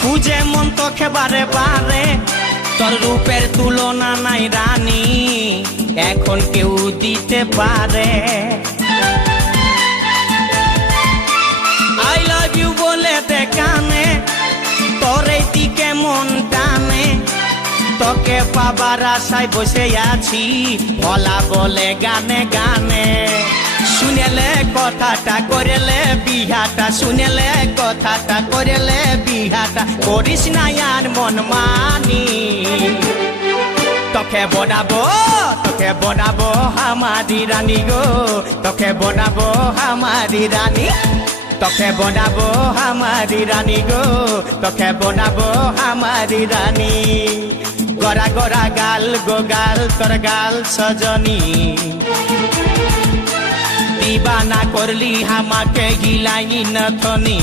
খুঁজে মন তোকে বারে বারে, তোর রূপের তুলনা নাই রানী, এখন কেউ দিতে পারে। আই লাভ ইউ বলে দে কানে, তোর এই দিকে মন টানে, তোকে পাবার আশায় বসে আছি, ভোলা বলে গানে গানে। শুনেলে কথাটা করেলে বিহাটা, শুনেলে কথাটা করেলে বিহাটা, করিস না আর মন মানি। তোকে বনাবো আমারি রানী গো, তোকে বনাবো আমারি রানী, তোকে বনাবো আমারি রানী গো, তোকে বনাবো আমারি রানী। গড়া গড়া গাল গো গাল, তোর গাল সজনী, দিবানা করলি আমাকে হিলাই নথনি।